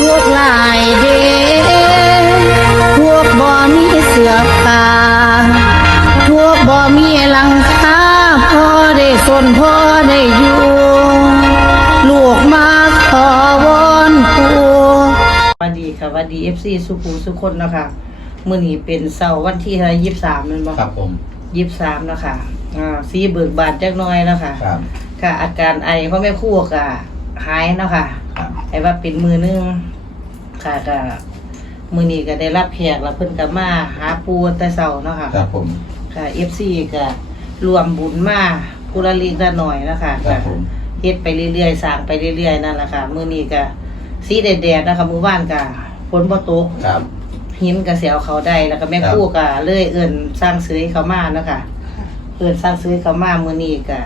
พวกหลายเด้พวกบ่มีเสือผ้าพวกบ่มีหลังคาพอได้สนพอได้อยู่ลูกมาขอวอนผู้สวัสดีค่ะสวัสดีเอฟซีสุภูสุคนนะคะมื่อนี้เป็นเสาร์วันที่ยี่สิบสามนั่นบ่ครับผมยี่สิบสามนะคะอ่าสีเบิกบานจักหน้อยนะคะครับ ค่ะอาการไอเพราะแม่ครู่ก็หายเนาะคะครับ ไอ้ว่าเป็นมือนึงค่ะก็มือนี้ก็ได้รับแขกแล้วเพิ่นก็มาหาปูแต่เสาร์เนาะค่ะครับผมค่ะเอฟซีก็รวมบุญมาผู้ละเล็กละหน่อยนะคะครับผมเฮ็ดไปเรื่อยๆสร้างไปเรื่อยๆนั่นแหละค่ะมื้อนี้ก็สีแดดๆนะคะมื้อวานก็ฝนบ่ตกครับหินก็สิเอาเขาได้แล้วก็แม่ครับครู่ก็เลยเอิ้นสร้างซื้อให้เขามาเนาะค่ะเอิ้นสร้างซื้อให้เขามามื้อนี้ก็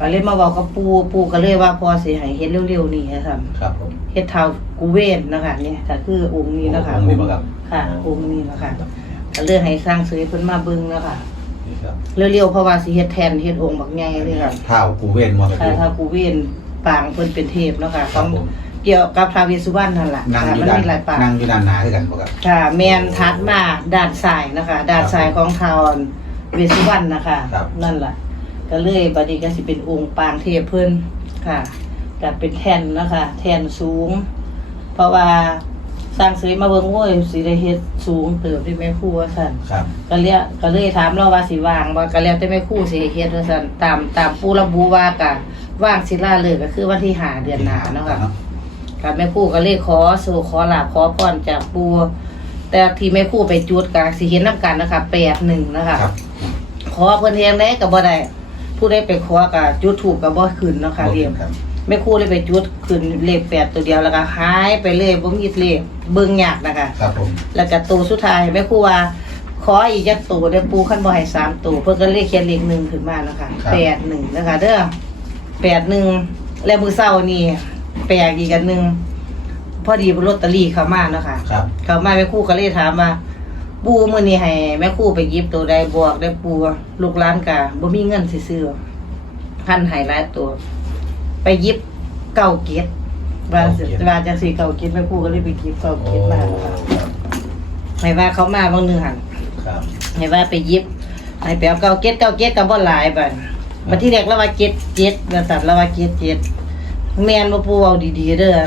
ก็เลยมาบอกกับปู่ปู่ก็เลยว่าพอสิให้เฮ็ดเร็วๆนี่ค่ะครับผมเฮ็ดเท้ากูเวนนะคะนี่ก็คือองค์นี้นะคะองค์นี้บ่ครับค่ะองค์นี้นะคะก็เลยให้สร้างซื้อให้เพิ่นมาเบิ่งเนาะค่ะนี่ครับเร็วๆเพราะว่าสิเฮ็ดแทนเฮ็ดองค์บักใหญ่เลยค่ะเท้ากูเวนมอเตอร์ค่ะไซถ้าค์กูเวนปางเพิ่นเป็นเทพเนาะค่ะคขรัอบงผมเกี่ยวกับพระเวสสุวรรณนั่นล่ะนั่งค่ะอยู่มันด้านมีหลายปางนั่งอยู่ด้านหน้าคือกันบ่ครับค่ะแมนทัดมาด้านซ้ายนะคะด้านซ้ายของทาวน์เวสสุวรรณนะคะครับนั่นล่ะ ก็เลยบัดนี้ก็สิเป็นองค์ปางเทพเพิ่นค่ะก็เป็นแท่นนะคะแท่นสูง เพราะว่าสร้างซื้อมาเบิ่งโอ้ยสิได้เฮ็ดสูงเติบที่แม่ครูว่าซั่นครับ ก็เลยก็เลยถามเราว่าสิว่างว่าก็แล้วแต่แม่ครู่สิเฮ็ดว่าซั่นตามตามผู้ระบุว่าก็ว่างศิลาฤกษ์ก็คือวันที่ห้าเดือนหน้าเนาะค่ะค่ะแม่ครู่ก็เลยขอสู่ขอลาภขอพรจากปู่แต่ที่แม่ครู่ไปจุดก็สิเห็นนํกันนะคะ81นะคะครับขอเพิ่นเฮ็ดได้ก็บ่ได้ ผู้ใดไปขอก็จุดถูกก็บ่ขึ้นเนาะค่ะโอเรียครับแม่ครู่เลยไปจุดขึ้นเลข8ตัวเดียวแล้วก็หายไปเลยบ่มีเลขเบิ่งยากนะคะครับผมแล้วก็ตัวสุดท้ายแม่ครูว่า ขออีกจักตัวได้ปูขั้นบ่ให้สามตัวเพิ่นก็เลขเขียนเลขหนึ่งขึ้นมาแล้วค่ะแปดหนึ่งนะคะ เด้อแปดหนึ่งแล้วมือเศร้านี่แปลกอีกอันหนึ่งพอดีลอตเตอรี่เข้ามาเนาะค่ะครับเข้ามาแม่ครูก็เลยถามว่า ปูมื้อนี้ให้แม่ครูไปหยิบตัวใดบวกได้ปูลูกหลานกะบ่มีเงินสิซื้อพันให้หลายตัว ไปหยิบเก้าเกตว่าสิว่าจังสิเก้าเกตแม่ครูก็เลยไปหยิบเก้าโอ้เกตมาค่ะให้ว่าเขามาบางหนึงหันครับให้ว่าไปหยิบให้ไปเอาเก้าเก็ดเก้าเก็ดก็บ่หลายบัดบัดที่แรกเราว่าเจ็ดเจ็ดว่าซั่นเราว่าเจ็ดเจ็ด แม่นบ่ปูเอาดีๆเด้อ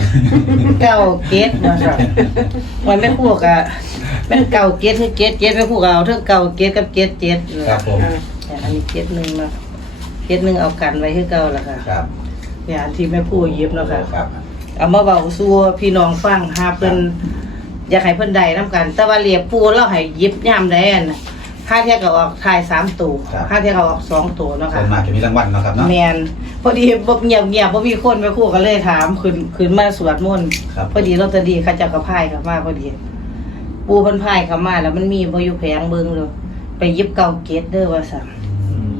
เก้าเก็ดว่าซั่นวันแม่พูดก็แม่นเก้าเก็ดคือเก็ดเจ็ดแม่พูดก็เอาเทั้งเก้าเก็ดกับเก็ดเจ็ดครับผมอ่าแต่อันนี้เก็ดหนึงเนาะเก็ดหนึงเอากันไว้คือเก่าล่ะค่ะครับเนี่ยอันที่แม่พูดหยิบเนาะค่ะ ครับ เอามาเบาสู่พี่น้องฟังหาเพิ่นอยากให้เพิ่นได้นํกัน แต่ว่าเรียกปูเราให้หยิบย่ามได้อันน่ะ ห้าเที่ยก็ออกทายสามตัวห้าเที่ยก็ออกสองตัวเนาะส่ค่ะวนมากจะมีรางวัลเนาะครับเนาะ แมนพอดีบ่เงียบเงียบบ่มีคนไปคู่กันเลยถามขึ้นขึ้นมาสวดมนต์ครับ พอดีลอตเตอรี่เขาเจะกระพายเข้ามาพอดี ปูเพิ่นพายเข้ามาแล้วมันมีบ่อยู่แผงเบิ่งเลยไปหยิบเก่าเกตเด้อว่าซั่น อืม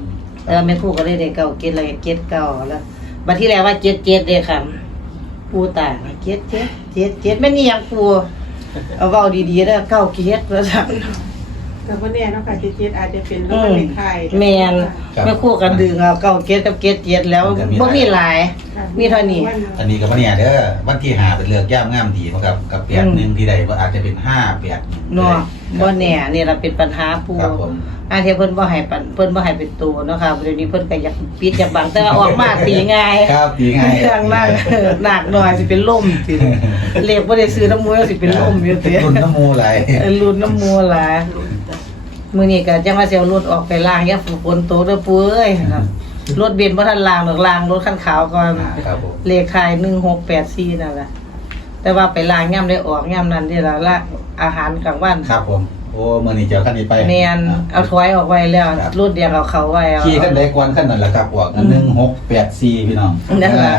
เออแม่ครูก็เลยได้เก่าเกตเลยเกตเก่าแล้วบัดที่แล้วว่าเจ็ดเจ็ดเด้ค่ะปูตายเจ็ดเจ็ดเจ็ดเจ็ดแม่นอี่ยังปูเอาเว้าดีๆเด้อเก่าเกตว่าซั่ นกับว่าแน่เนาะค่ะเจ็ดๆอาจจะเป็นอืรางวัลมเลขไทายแม่นแม่ครูก็ดึงเอาเก่าเกตกับเกตเจ็ดแล้วบ่มีหลายมีเท่านี้ อันนี้ก็บ่เนี่ยเด้อวันที่หาเป็นเลือกย่ามงามดีเนาะครับกับแปดหนึ่งที่ใดว่าอาจจะเป็นห้าแปดหนึ่งเนาะบ่แน่นี่ล่ะเป็นปัญหาปูครับผม อาเทียเพิ่นบ่ให้ปันเพิ่นบ่ให้เป็นตัวเนาะค่ะเดี๋ยวนี้เพิ่นก็อยากปิดอยากบังแต่ว่าออกมาตีง่ายครับตีง่าย เครื่องนั่งเออหนักหน่อยสิเป็นลมสิเรียกบ่ได้ซื้อน้ำมูกสิเป็นลมอยู่เด้ รุ่นน้ำมูไหล เออรุ่นน้ำมูกหลาย มื้อนี้ก็จังว่าสิเอารถออกไปล้างอย่าฝนตกเด้อปุ้ยครับรถเบนซ์บ่ทันล้างหรอกล้างรถคันขาวก่อน ครับผมเลขขาย1684นั่นแหละ แต่ว่าไปล้างย่ํได้ออกย่ํนั้นนี่ล่ะละอาหารกลางวันครับผม โอ้เมื่อนี้เจ้าขั้นนี้ไปแมนเอาถอยออกไว้แล้วครับ รูดเดียวเอาเขาไว้เอา ขี่ขั้นใดกวนขั้นนั้นแหละครับบวกหนึ่งหกแปดสี่พี่น้องนั่นแหละ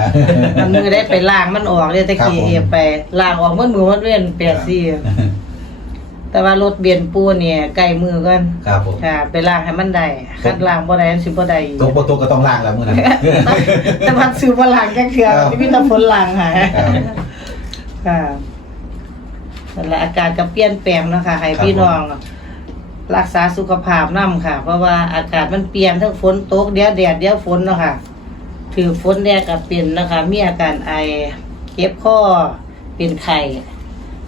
มันมือได้ไปล้างมันออกเลยตะกี้ครับผมเอไปล้างออกมันมือมันเวียนเปียกซี่ แต่ว่ารถเบียนปูเนี่ยใกล้มือกันครับผม ค่ะ ไปล้างให้มันได้คัดล้างบ่ได้อันสิบ่ได้อีกตัวประตูก็ต้องล่างแล้วมื่อนั้น แต่พัดซื้อบ่ล้างจักเทื่อครับที่มีแต่ฝนล้างหาครับค่ะนั่นแหละอาการก็เปลี่ยนแปลงเนาะคะให้ครับพี่น้อง รักษาสุขภาพนํค่ะ เพราะว่าอากาศมันเปลี่ยนทั้งฝนตกเดี๋ยวแดดเดี๋ยวฝนเนาะค่ะถือฝนแดดก็เป็นนะคะมีอาการไอเก็บคอเป็นเป็นไข่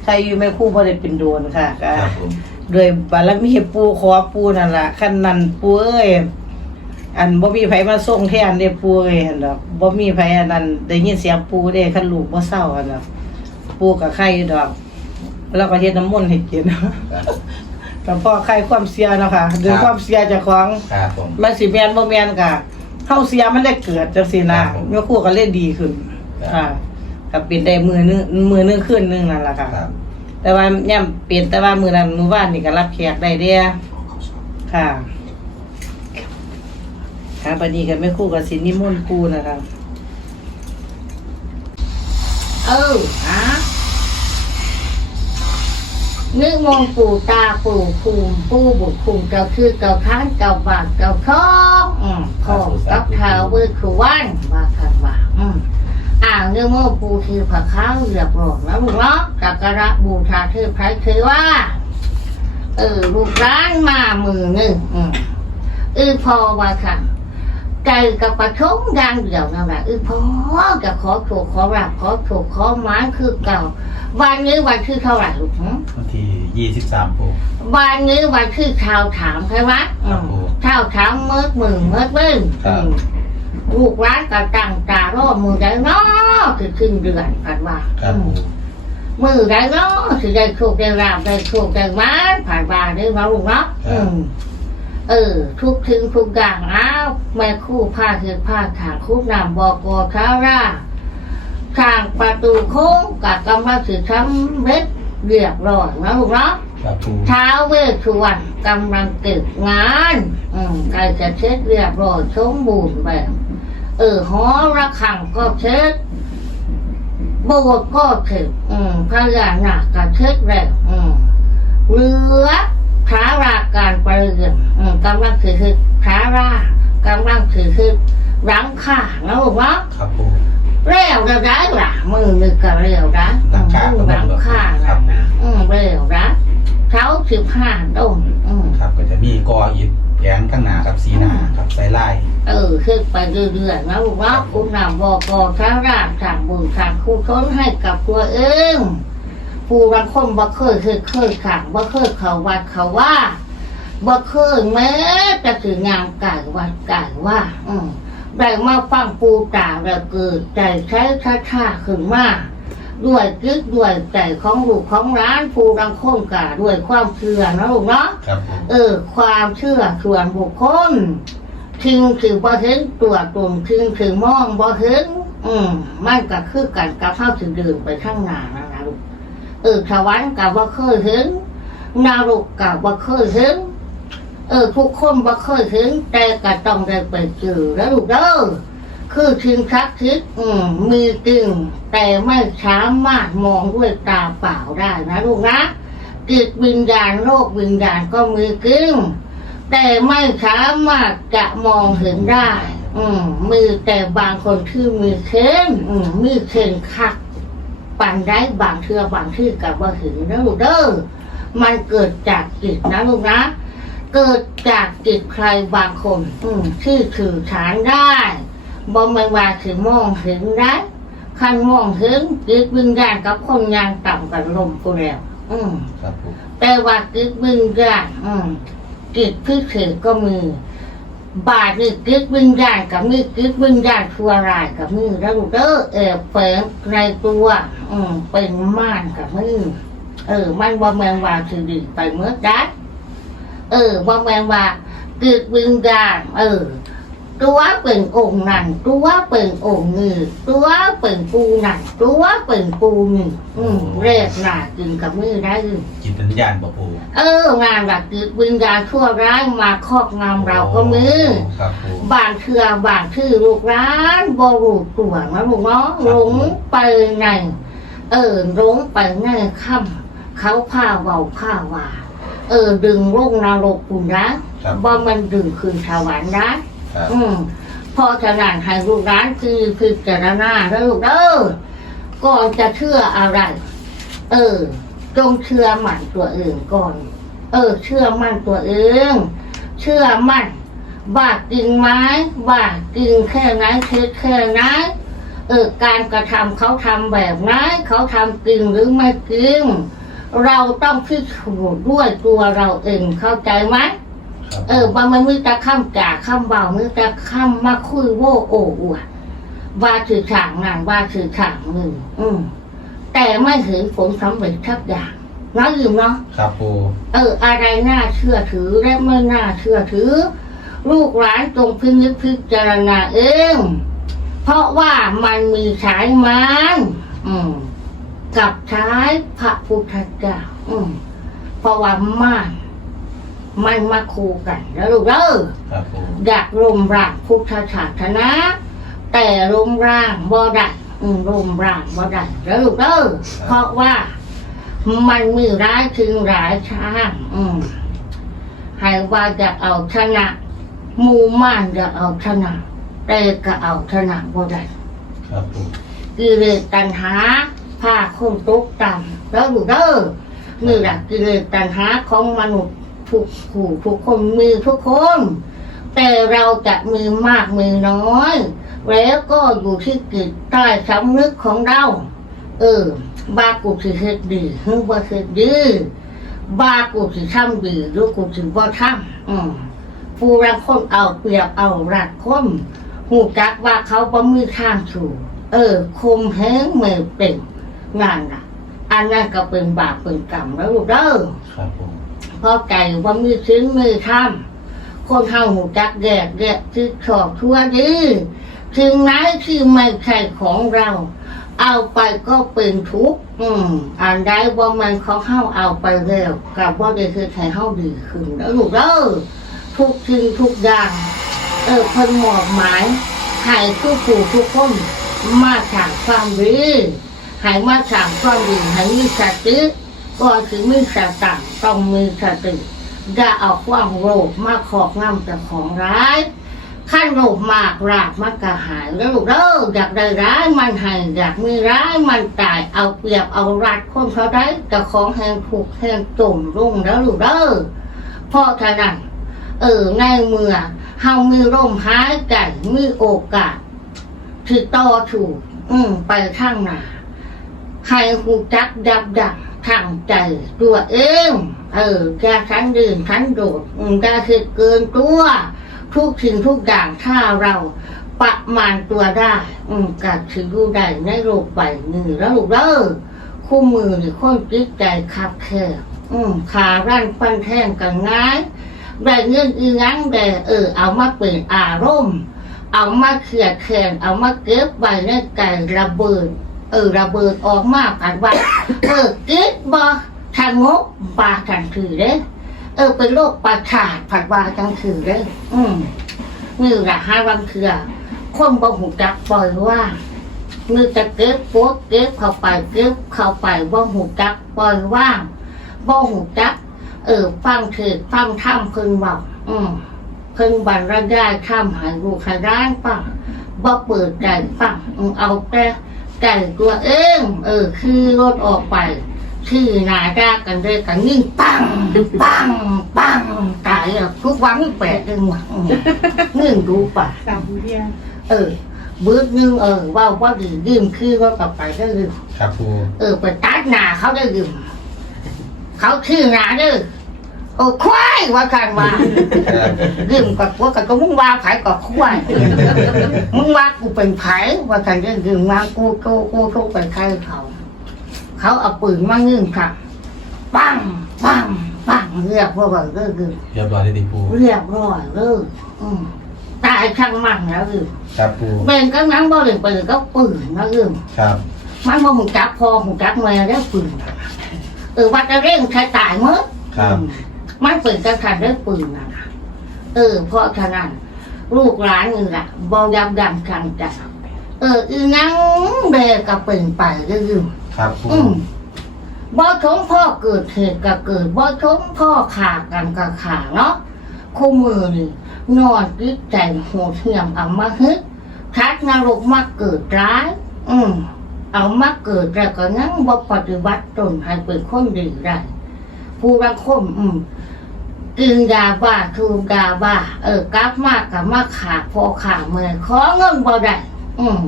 ไข่อยู่แม่ครู่บ่ได้เป็นโดนค่ะก็ครับผมโดยบารมีปูขอปูนั่นล่ะคันนั้นปูเอ้ยอันบ่มีไผมาส่งแทนเด้ปูเอ้ยหั่นดอกบ่มีไผอันนั้นได้ยินเสียงปูเด้คันลูกบ่เศร้าหั่นดอกปูกับไข่ดอก แล้วก็เฮ็ดน้ำมนต์ให้กินครับก็พอไข่ความเสียเนาะค่ะด้วยความเสียเจ้าของ ครับผม มันสิแม่นบ่แม่นก็เฮาเสียมันได้เกิดจังซี่นะครับผมแม่ครูก็เล่นดีขึ้นครับ ค่ะ ก็เป็นได้มือนึงมือนึงขึ้นนึงนั่นล่ะค่ะ ครับแต่ว่าย่ํเป็นแต่ว่ามื้อนั้นมื้อวานนี่ก็รับแขกได้เด้อค่ะค่ะบัดนี้ก็แม่ครูก็สินิมนต์ปู่นะคะเออฮะนึกมองปู่ตาปู่ภูมิปู่บุญคุมเจ้าคือเจ้าค้านเจ้าบาทเจ้าท้องอืมของกับเท้าเบิดคือวันว่ากันว่าอืม อ่างเนื้อโม่ปูคือผักข้าวเหลือบหลอกแล้วลูกเนาะสักการะบูชาเทพไทยคือว่า เออลูกร้านมามือหนึ่งอืมเออพอว่าค่ะใจกับประชงอยางเดียวนั่นแหละเออพอจะขอถูกขอรับขอถูกขอหมายคือเก่า วันนี้วันที่เท่าไหร่ลูกหึวันที่ยี่สิบสามปู วันนี้วันที่ชาวถามใช่ไหมครับผมชาวถามเมื่อมือเมื่อเบิ้งครับ อืม ลูกร้านก็ตั้งตารอมือได้เนาะคือครึ่งเดือนกันว่าครับอืปูมมือได้เนาะสิได้โชคได้ราบได้โชคได้มานผ่านบานได้มาลูกเนาะอืมเออ ทุกทิ้งทุกอย่างอ้าวแม่คู่ผ้าเสือผ้าขางคู่นำบอกอคาร่าทางประตูโค้งกับกำลังสืทำเร็จเรียบร้อยนะลูกเนาะครับปูท้าวเวสสุวรรณกำลังเก็บงาน อืมใกล้จะเช็ดเรียบร้อยสมบูรณ์แบบ เออหอระฆังก็เช็ดโบสถ์ก็เช็ดอืมพญานาคก็เช็ดแล้วอืมเรือขาราการประเรียนอืมกำลังถือคือขารากำลังถือคือรังค่านะลูกเนาะครับปูเร็วจะได้ละมือนึกก็เร็วนะหลังคาก็หลังค่าครันะบอืมเร็วนะเท้าสิบห้าต้นอืมครับก็จะมีกออิฐแผ งข้างหน้าครับสีหน้าครับใส่ลายเออขึ้นไปเรื่อยๆนะว่าคุณนำบอกอท้าราชสั่งบุญสั่งคู่ทนให้กับตัวเองผู้รังคนบ่เคยเคยเคยขังบ่เคยเขาวัดเขาว่าบ่เคยแม้จะถึงงานไก่วัดไก่ว่า อืมได้มาฟังปูตาแล้วเกิดใจใช้ช้าๆขึ้นมา ด้วยกึกด้วยใจของลูกของร้านผู้รังคนกาด้วยความเชื่อนะลูกเนาะครับปูเออ ความเชื่อส่วนบุคคลทิ้งถือบ่เห็นตัวตนทิ้งถือมองบ่เห็นอืมมันก็คือกันกับเข้าถึงเดินไปข้างหน้านะนะลูกเออสวรรค์กับบ่เคยเห็นนรกกับบ่เคยเห็นเออทุกคนบ่เคยเห็นแต่ก็ต้องได้ไปเจอแล้วลูกเด้อ คือทิ้งชักทิศอืมมีจริง แต่ไม่สามารถมองด้วยตาเปล่าได้นะลูกนะจิตวิญญาณโลกวิญญาณก็มีจริง แต่ไม่สามารถจะมองเห็นได้ อืมมีแต่บางคนที่มีเข่นอืมมีเข่นคักปันได้บางเทือบางที่กับว่าเห็นนะลูกเด้อมันเกิดจากจิตนะลูกนะเกิดจากจิตใครบางคน อืมที่ถือฐานได้ บ่ไม่ว่าถือมองเห็นได้คันมองเห็นจิตวิญญาณกับคนยางต่ำกันลมกูแล้ว อืมครับปูแต่ว่ากิจวิญญาณอืมกิจพิเศษก็มีบาทนี่กิจวิญญาณกับมีกิจวิญญาณชั่วร้ายกับมีแล้วลูกเด้อแอบแฝงในตัว อืมเป็นม่านกับมือเออ มันบ่แมนว่าสิดีไปเมื่อดัดเออบ่แมนว่ากิจวิญญาณเออ ตัวเป็นองค์นั่นตัวเป็นองค์นี้ตัวเป็นปูนั่นตัวเป็นปูนี่อืมเรียกหน้ากินกับมือได้จิตวิญญาณบ่ปูเอองานหลักจิตวิญญาณชั่วร้ายมาครอบงำเราก็มีครับปูบางเทือบางชื่อลูกร้านบรูตัวนะลูกเนาะหลงไปในเออหลงไปในค่ำเขาผ้าเบาผ้าวาเออดึงลงนรกปุ่นนะครับบ่มันดึงคืนสวรรค์นะครับ อืมพอฉะนั้นให้ลูกร้านคือพิจารณาแล้วลูกเด้อก่อนจะเชื่ออะไร เออ จงเชื่อมั่นตัวเองก่อน เออ เชื่อมั่นตัวเอง เชื่อมั่นว่าจริงไหมว่าจริงแค่ไหนคือแค่ไหนเออการกระทำเขาทำแบบไหนเขาทำจริงหรือไม่จริงเราต้องพิสูจน์ด้วยตัวเราเองเข้าใจไหม เออบางมันมีแต่คำจ่าคำเบามีแต่คำมาคุยโว้โอ้อวดว่าถือฉางงานว่าถือฉางมืออืมแต่ไม่เห็นผลสำเร็จทักอย่างน้อยยืมเนาะครับปูเออ อะไรน่าเชื่อถือและไม่น่าเชื่อถือ ลูกหลานจงพินิจพิจารณาเองเพราะว่ามันมีสายมันอืม กับใช้พระพุทธเจ้าอืมเพราะว่ามัน มันมาคู่กันแล้วลูกเด้อครับปูอยากรวมร่างพุทธศาสนา แต่รวมร่างบ่ได้อืมรวมร่างบ่ได้แล้วลูกเด้อเพราะว่ามันมีร้ายถึงหลายทางอืมให้ว่าจะเอาชนะหมู่ม่านจะเอาชนะแต่ก็เอาชนะบ่ได้ครับปูกิเลสตัณหาพาคนตกต่ำแล้วดูเด้อนี่แหละกิเลสตัณหาของมนุษย์ ทุกผู้ทุกคนมีทุกคน แต่เราจะมีมากมีน้อย แล้วก็อยู่ที่จิตใต้สำนึกของเรา เออ บากูสิเฮ็ดดีหรือบ่เฮ็ดดีบากูสิทำดีหรือกูสิบ่ทำอืมผู้รักคนเอาเปรียบเอารักคนหูจักว่าเขาบ่มีทางสู่เออคมแห้งเมื่อเป็นงานน่ะ อันนั้นก็เป็นบาปเป็นกรรมแล้วลูกเด้อครับปูเพราะใจว่ามีชิ้นมีทำคนเฮาหูจักแยกแยกที่ชอบทั่วดีถึงไหนที่ไม่ใช่ของเรา เอาไปก็เป็นทุกข์อืมอันใดว่ามันเของเฮาเอาไปแล้วกับว่าได้คือให้เฮาดีขึ้นแล้วลูกเด้อทุกสิ่งทุกอย่าง เออเพิ่นหมอบหมายให้ทุกผู้ทุกคนมาสร้างความดีให้มาสร้างความดีให้มีสติ ก่อนถึงมีสติต้องมีสติอย่าเอาความโลภมาขอบงำแต่ของร้ายขั้นโลภมากรากมันก็หายแล้วลูกเด้ออยากได้ร้ายมันให้อยากมีร้ายมันตายเอาเปรียบเอารัดคนเขาได้แต่ของแห่งถูกแห่งจมรุ่งแล้วลูกเด้อเพราะฉะนั้นเออในเมื่อเฮามีร่มหายใจมีโอกาสที่ต่อถูก อืมไปข้างหน้าให้หูจักดับดับ ทางใจตัวเอง เออแกฉันดื่นฉันโดดอืมแกคือเกินตัว ทุกสิ่งทุกอย่างถ้าเราประมาณตัวได้ อืมกัดถือดูได้ในโลกใบนี้แล้วลูกเด้อคู่มือนี่คนจิตใจคับแคบอืมขาร่านฟันแท่งกันง่ายได้เงินอีงั้งแต่เออ เอามาเป็นอารมณ์ เอามาเขียดแขนเอามาเก็บไว้ในใจระเบิด เออระเบิดออกมากันว่า เออเก็บบอทางงบบาทันถือเด้เออเป็นโรคประสาทผัดวาจังถือเด้อืมนี่ละห้าวันเถื่อคนบ่หูจักปล่อยว่ามือจะเก็บโป๊เก็บเข้าไปเก็บเข้าไปบ่หูจักปล่อยว่างบ่หูจัก เออ ฟังถิดฟังถ้ำเพิ่งบอกอืมเพิ่งบรรยายถ้ำใหายลูกใหายร้านฟังบ่เปิดใจฟังเอาแต่ ใจตัวเองเออ คือรถออกไปชื่อนาดากันเลยกันยิ่งปังปังปังตายอะทุกวันแปดเดือนว่ะอืมนึ่งดูป่ะสามเดียเออบื้อนึงเออว่าว่าดียืมคือก็กลับไปก็ลืมครับปูเออไปตัดหนาเขาได้ยืมเขาชื่อหนาเด้อ เออควายว่ากันว่าครับยืมกับว่ากับก็มึงว่าไผกับควายมึงว่ากูเป็นไผว่ากันเรื่องยืมมากูโตกูโตไปใครเขา เขาเอาปืนมายืมค่ะปังปังปังเรียบร้อยเลยยืมเรียบร้อยเลยดิปูเรียบร้อยเลยอืมตายช่างมั่งแล้วยืมครับปูเบ่งก็นั่งบ่เล่นปืนก็ปืนนะยืมครับมันบ่หูจักพอหูจักแม่ได้ปืนเออว่าจะเร่งใช้ตายมั้งครับ มันเปิดกระถางได้ปืนนะนะเออเพราะฉะนั้นลูกหลานนี่แหละบอยับยั้งกันจังเอออีนังเบก็เป็นไปเรื่อยครับปูๆอืมบ่ชมพ่อเกิดเหตุก็เกิดบ่ชมพ่อขากันก็ขาเนาะคู่มือนี่นอนจิตใจโหดเหี้ยมเอามาฮึดทัดนรกมาเกิดร้าย อืมเอามาเกิดแล้วก็นั่งบ่ปฏิบัติตนให้เป็นคนดีได้ผู้บางคนอืม กินยาบ้าทูมยาบ้า เออกลับมากกับมาขาดพอขาดเมื่อยขอเงินบ่ได้อืม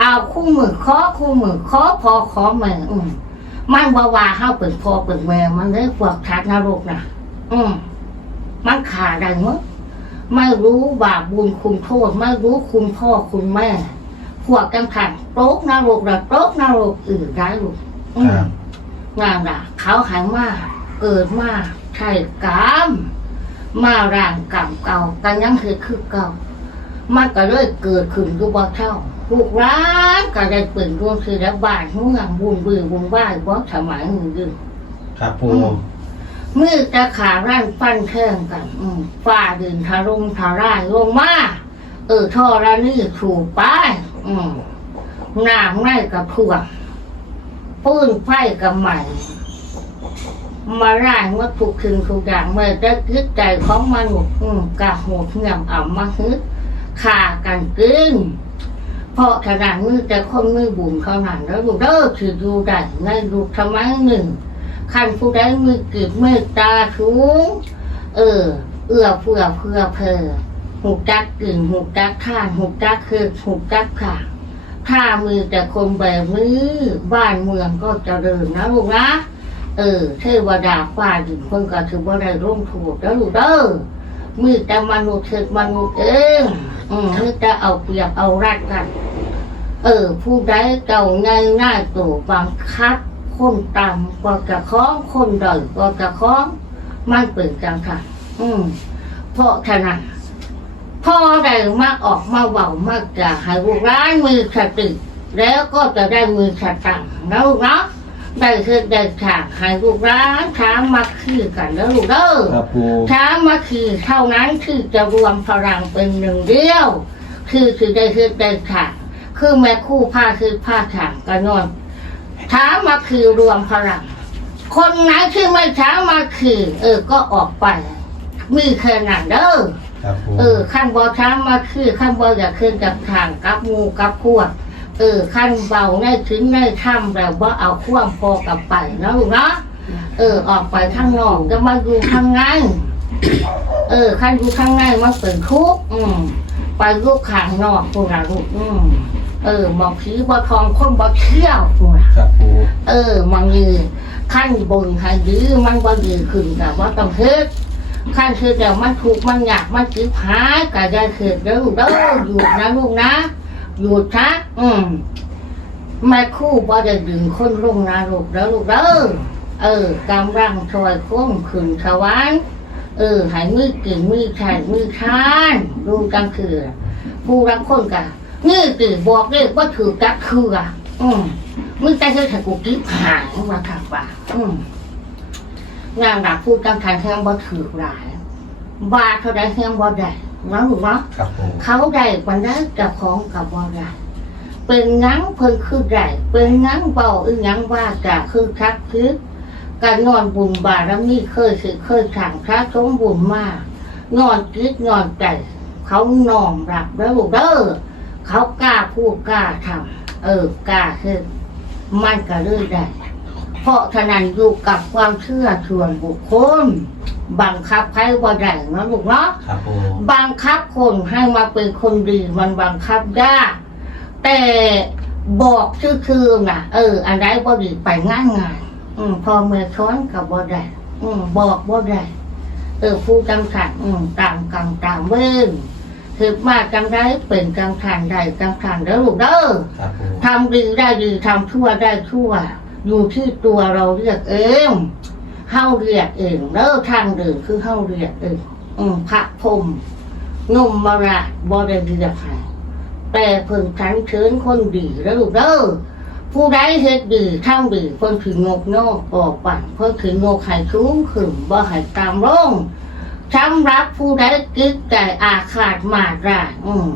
เอาคู่มือขอคู่มือขอพอขอแม่อืมมันว่าว่าเฮาเป็นพ่อเป็นแม่มันเลยพวกทัดนรกนะอืมมันขาดได้มั้งไม่รู้บาปบุญคุณโทษไม่รู้คุณพ่อคุณแม่พวกกันขันโต๊กนรกระโต๊กนรกอื่นได้ลูกอืคมรับงานละเขาหายมาเกิดมา ใช่กรรมมาร่างกรรมเก่ากันยังคือคือเก่ามันก็เลยเกิดขึ้นอยู่บ่เท่าลูกร้านก็ได้เปิดดวงคือแล้วบ้านเมืองบุญบือบุญบ้านบ่สมัยหนึ่งดึงครับปูมือจะขาร่านฟันแข่งกันอืมฝ่าดินทะลุงทาร่ายลงมาเออท่อระนี่ถูกไปอืมน้ำไร่กับท่วมปืนไฟกับใหม่ มาร่างว่าถูกคืนทุกอย่างเมื่อได้คิดใจของมนุษย์กะโหดเงียมอ่ำมาฮึดฆ่ากันกินเพราะขนาดมือแต่คนมือบุญเท่านั้นแล้วลูกเด้อถือดูได้ในลูกทำไมหนึ่งขันผู้ใดมือกิบเมตตาสูงเออ เอื้อเฟื้อเพื่อเพอหูจักกึ่งหูจักท่านหูจักคือหูจักค่ะถ้ามือแต่คนแบบมือบ้านเมืองก็จะเดินนะลูกนะ เออเทวดาฟ้าดินคนก็ถือว่าได้ร่วมถูกแล้วลูกเด้อมือแต่มนุษย์เถิดมนุษย์เองอืมมือแต่เอาเปรียบเอารัดกัน เออ ผู้ใดเก่าง่ายง่ายตัวบังคับ คนต่ำก็จะคล้องคนด้อยก็จะคล้องมันเป็นจังค่ะ อืมเพราะฉะนั้นพ่อได้มาออกมาเบามากจะให้ลูกร้านมือสติแล้วก็จะได้มือสตังค์นะลูกเนาะ ได้คือได้ฉากให้ลูกร้านช้ามาคือกันแล้วลูกเด้อครับปูช้ามาคือเท่านั้นที่จะรวมพลังเป็นหนึ่งเดียว คือคือได้คือได้ฉากคือแม่คู่ผ้าคือผ้าฉากกันนอนช้ามาคือรวมพลัง คนไหนที่ไม่ช้ามาคือ เออก็ออกไป มีแค่นั้นเด้อครับปูเออขั้นบอช้ามาคือขั้นบออย่าขึ้นกับทางกับงูกับพวก เออขั้นเบาในถึงในถ้ำแบบว่าเอาข่วามพอกับไปนะลูกเนาะเออออกไปข้างนอกก็มาอยู่ข้างในเออขั้นอยู่ข้างในมันเป็นทุกข์อืมไปลูกข้างนอกพวกเราลูกอืมเออมองผีบ่ทองคนบ่เที่ยวพวกเราครับปูเออมันยืนขั้นบนให้ยื้อมันบ่ยืนขึ้นแต่ว่าต้องเฮ็ดขั้นคือแต่มันถูกมันอยากมันจิบหายก็ได้เกิดเด้อลูกเด้อหยุดนะลูกนะ หยุดทักอืมแม่คู่บ่ได้ดึงคนลงนะลูกเด้อลูกเด้อเออกำลังช่วยค้มขึ้นทวารค์เออให้มือกินมือใช้มือทานดูกลางคืนผู้รักคนกันนี่ติบอกเลยว่าถือกักคืออะอืมมึงแต่เธอถ้ากูกิ๊บหายมาทางป่าอืมงานดักพูดกันทางแห้งบ่ถือหลายบาเท่าใดแห้งบ่ได้ นะลูกเนาะครับปูเขาได้ปันได้กับของกับบ่ได้เป็นงั้งเพิ่นคือได้เป็นงั้งเบาอึงั้งว่าจะคือคักคือการนอนบุญบารมีเคยสิเคยสั่งพระสมบุญมากนอนคิดนอนใจเขานอมรับแล้วลูกเด้อเขากล้าพูดกล้าทำเออกล้าคือมันก็เลยได้เพราะฉะนั้นอยู่กับความเชื่อส่วนบุคคล บังคับใครว่าได้นะลูกเนาะครับปูบังคับคนให้มาเป็นคนดีมันบังคับยากแต่บอกชื่อคือๆน่ะ เออ อันใดบ่ดีไปง่ายง่ายๆอืมพอเมื่อช้อนกับบ่ได้อืมบอกบ่ได้เออผู้จังสันอืมตามกรรมตามเวรคือมาจังได้เป็นจังสันได้จังสันเด้อลูกเด้อครับปูทำดีได้ดีทำชั่วได้ชั่ว อยู่ที่ตัวเราเรียกเอง เฮาเรียกเองเลิกทางเดินคือเฮาเรียกเองอืมพระพรหมนุ่มมราชบริเรียกให้แต่เพิ่งฉันเชิญคนดีแล้วลูกเด้อผู้ใดเฮ็ดดีทำดีเพิ่นถึงงกนอกออกปั่นเพิ่นถึงงกให้สูงขึ้นบ่ให้ตามลงสำหรับผู้ใดกิจใจอาฆาตมาดร้ายอืม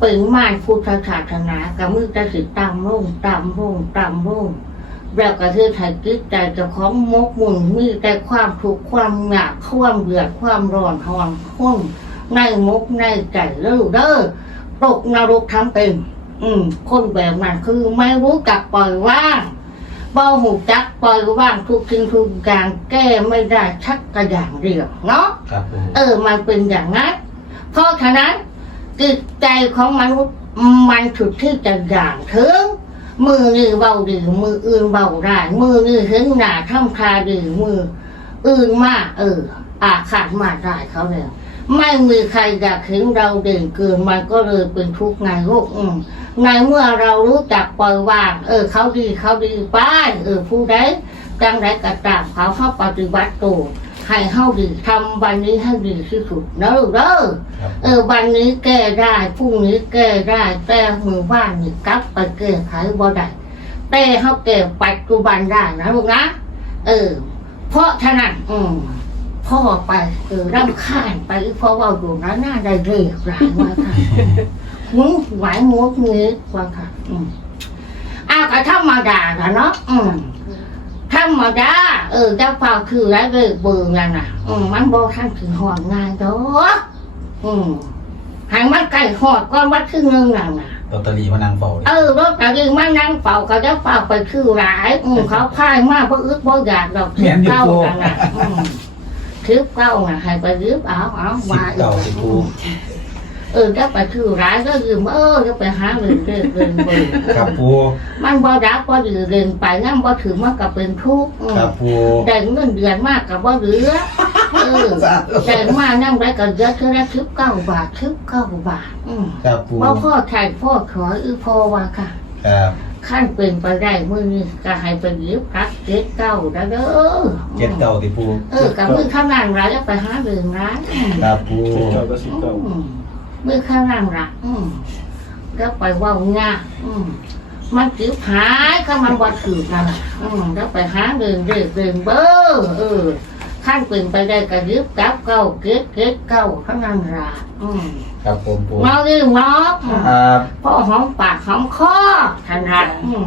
เป็นม่านพุทธศาสนากับมือจะสิตามร่งตามร่งตามร่ง แบบกระเทือไทยจิตใจเจะของมกมุ่นมีแต่ความทุกข์ความหนักความเดือดความร้อนหอนข้นในมกในใจแล้วลูกเด้อตกนรกทั้งเป็น อืม คนแบบนั้นคือไม่รู้จักปล่อยว่างบ่หูจักปล่อยว่างทุกสิ่งทุกอย่างแก้ไม่ได้ชักกระอย่างเดียวเนาะครับปูเออ มันเป็นอย่างนั้นเพราะฉะนั้นจิตใจของมนุษย์มันสุดที่จะอย่างถึง มือนี่เบาดีมืออื่นเบาได้ มือนี่เห็นหนาทำคาดีมือ อื่นมากเออ อาขาดมาได้เขาแล้วไม่มีใครอยากเห็นเราเด่นเกินมันก็เลยเป็นทุกข์ไงลูกอืมในเมื่อเรารู้จักปล่อยวาง เออ เขาดีเขาดีไป้ายเออผู้ใดจังไรกระตามเขาเข้าปฏิบัติตัว ให้เข้าดีทำวันนี้ให้ดีที่สุดนะลูกเด้อครับเออวันนี้แก้ได้พรุ่งนี้แก้ได้แต่มือว่านนี่กลับไปแก้ไขบ่ได้แต่เขาแก้ปัจจุบันได้นะลูกนะเออ เพราะฉะนั้นอืมพ่อไปเออร่ำคาญไปเพราะว่าอยู่นั้นน่าได้เรียกหลายว่าค่ะมึงไหวงกเงี้ยว่าค่ะ อืมอ้าวก็ธรรมดาละเนาะอืมธ รรมดาเออเจ้าเฝ้าคือแล้วเลยเบื่อนั่นน่ะ อืมมันบอกท่านถึงหอนง่ายดอกอืมใหางมันไก่หอดก้อนวัดครึ่งหนึงนั่นน่ะลอตเตอรี่มานั่งเฝ้าดิเออรถแต่ยังมานั่งเป่าก็จะเป่าไปคือหลายอืมเขาพายมากเพราะอึดเพราะอยากดอกถือเก้ากันนะอืมถือเก้าน่ะให้ไปยืมเอาเอาสิบมาอีเก้ากสิปู เออจะไปคือหลายก็ยืมเออจะไปหาเงินเรื่อยเรื่อยเรื่อยครับปูมันบ่รักบ่ดื้อเรียนไปนั่งบ่ถือมันก็เป็นทุกข์อืมครับปูแต่เงินเดือนมากกับบ่เหลือเออแต่มานั่งได้ก็เยอะเท่านั้นสิบเก้าบาทสิบเก้าบาทอืมครับปูว่าพ่อไทยพ่อขออือพ่อว่าค่ะ ครับขั้นเป็นไปได้มือนี้ก็ให้ไปหยิบพักเจ็ดเก้าแล้วเด้อเจ็ดเก้าติปูเออกับมือข้างล่างร้ายแล้วไปหาเรื่องร้ายครับปูเก้าก็สิบเก้าอื มมือข้างล่างรักอืมแล้วไปเว่าง่ายอืมมันจิบหายก็มันวัดถือกันอืมแล้วไปหาเรื่องเรื่องเรื่องเบอร์เออขั้นเป็นไปได้ก็หยิบจับเก้าเก็ดเก็ดเก้าข้างล่างรักอืมครับผมปูเมาดิเมาอืมครับพ่อหอมปากหอมคอทันทันอืม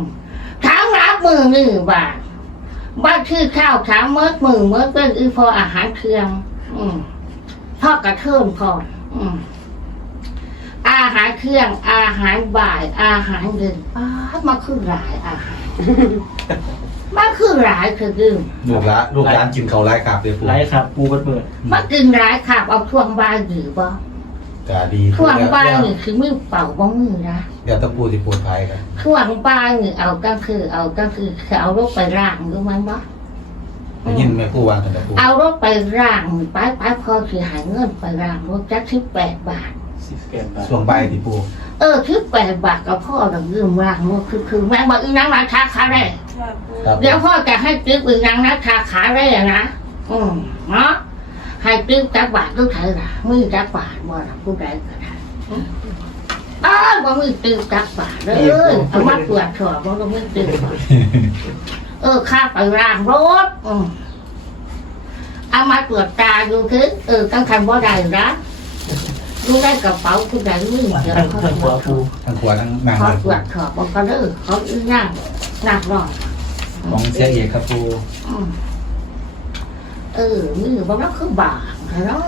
ถามรับมือนี่บ่าบ้านชื่อข้าวถามเมื่อมือเมื่อเป็นอีพออาหารเคียงอืมพ่อกระเทิมพออืม อาหารเที่ยง อาหารบ่าย อาหารเย็นอ้ามาคือหลายอาหารมาคือหลายคือดืมลูกละลูกร้านกินเขาวไรครับเดี๋ยวปูไลฟ์ครับปูเปิดเปิดมากินหลายขับเอาช่วงบ่ายหรือบ่กาดีช่วงบ่ายเดี๋ยวนี่คือมือเป่าบ่มือนะเดี๋ยวตะปูที่ปูดท้ายกันช่วงบ่ายนี่เอาก็คือเอาก็คือเอารถไปร่างรู้ไหมบ่ได้ยินแม่ปูวางกันตะปูเอารถไปร่างไปไปพอสิหายเงินไปร่างรถจักสิบแปดบาท สิบแปดบาทช่วงบ่ายติปูเออสิบแปดบาทกับพ่อเรายืมร่างรถคือคือแม่บอกอีนังราคาขาแรกครับเดี๋ยวพ่อจะให้ติ๊กอีนังราคาขาแรกนะอืมเนาะให้ติ๊กจักบาทก็ใช่ละมือจักบาทบ่ละผู้ใดก็ได้อืมอ้าวบ่มือติ๊กจักบาทเลยเอามาตรวจสอบบ่ต้องมือติ๊กบาทเออข้าไปร่างรถอืมเอามาตรวจตาดูคือเออตั้งคันบ่ได้นะ ดูได้กระเป๋าคุณใดมือเดี๋ยวทั้งเขาทั้งหัววจปูทั้งขวทั้งนางเขาตรวจสอบบอกกันเด้อเขาอีนั่งหนักหน่อยของเสียเอกครับปูเออมือบอกว่าคือบาทเนาะ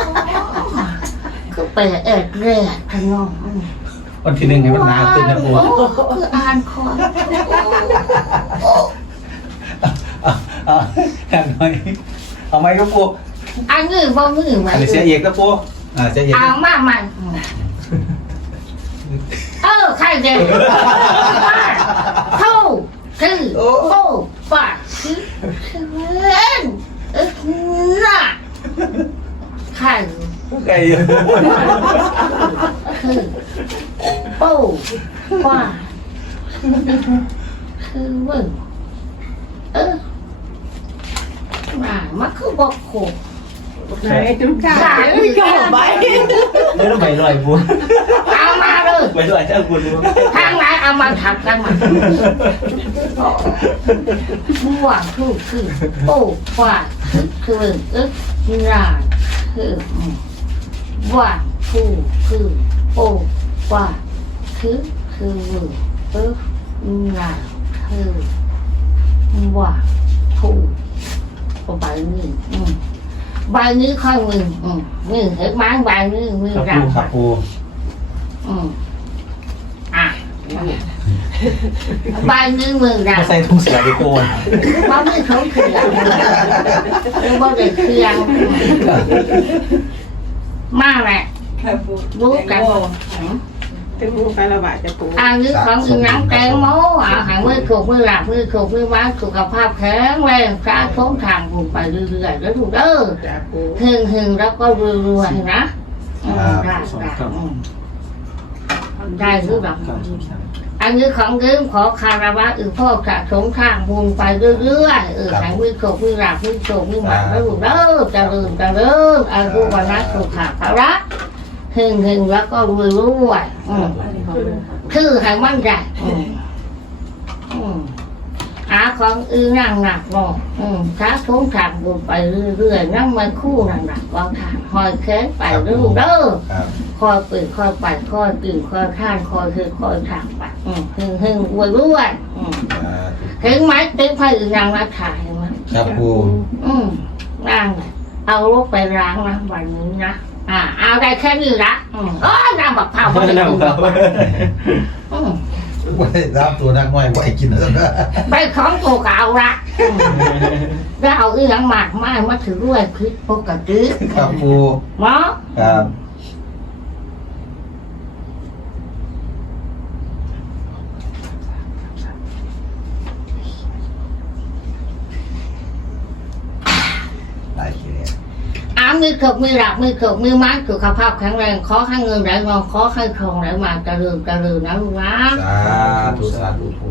คือแปะแอดแรกทางน้องอืมวันที่หนึ่งให้มันนานขึ้นนะปูโอ้คืออ่านคอเอาเอาเอาหน่อยเอาไหมครับปูอันนี้บ่มือไหมอันนี้เสียเอกนะปู อ่าเสียเอกเอามาใหม่เออใครเด็กเท่าคือโอ้ปากคือคือเล่นเออน่ะใครไก่คือโอ้ปากคือเว้ยเออมามันคือบอกโค ไหนจุ๊บจ้าไม่กล้าไปไม่ต้องใบลอยปูเอามาเลยใบลอยเจ้าคุณดูทางไหนเอามาทับกันมาม่วงคือคือโอ้ว่าคือคือเอ๊ะนานคือว่าคือคือโอ้ว่าคือคือเอ๊ะนานคือว่าถูกใบนี้อืม ใบนี้ค่อยมืออืมมือเห็นไหมใบนี้มือครับเราปูครับปูอืมอะใบนี้มือเรามาใส่ทุ่งเสือไปโกนว่าไม่เขาเขียงหรือว่าเด็กเขียงมาแหละรู้กัน ถึงมูไประบาดจะปูอันนี้ของอีนังแตงโมอะใหายมือถูกมือหลับมือถูกมือไม้สุขภาพแข็งแรงสะสมทางบุญไปเรื่อยๆแล้วถูกเด้อจะปูหึงหึงๆแล้วก็รวยๆนะอืมได้ได้อืมได้หรือเปล่าเก้าสิบสามอันนี้ของเดิมขอคารวะอือพ่อสะสมทางบุญไปเรื่อยๆเออใหายมือถูกมือหลับมือถูกมือไม้แล้วถูกเด้อเจะเริ่มจะเริ่มอายุวันนะสุขภาระ หึงหึงๆแล้วก็รวยๆอืมคือให้มันใหญ่อืมอืมหาของอื่นนั่งหนักเนาะอืมถ้าสงทางบุญไปเรื่อยๆนั่งมันคู่นั่งหนักวางทางคอยแค้นไปเรื่อยเด้อครับคอยเปิดคอยไปคอยตื่นคอยข้านคอยคือคอยทางไปอืมหึ่งหึ่งรวยรวยอืมอ่าเห็นไหมเต็มไฟอื่นยังมาถ่ายมั้ยครับปูอืมนั่งเอารถไปล้างนะวันนี้นะ อ่าเอาได้แค่นี้ละอืมอ๋อน้ำบักเผาไม่ได้น้ำกินเขาอืมไว้รับตัวนักน้อยไว้กินแล้วนะไปของโกเก่าละแล้วเอาอีหยังหมากไม้มาถือด้วยพิษปกติครับปูเนาะ ครับ ได้ทีเดียว อา มือขบมือหลักมือขบมือไม้สุขภาพแข็งแรงขอให้เงินไหลมาขอให้ทองไหลมาเจริญเจริญนะลูกนะ สาธุสาธุปู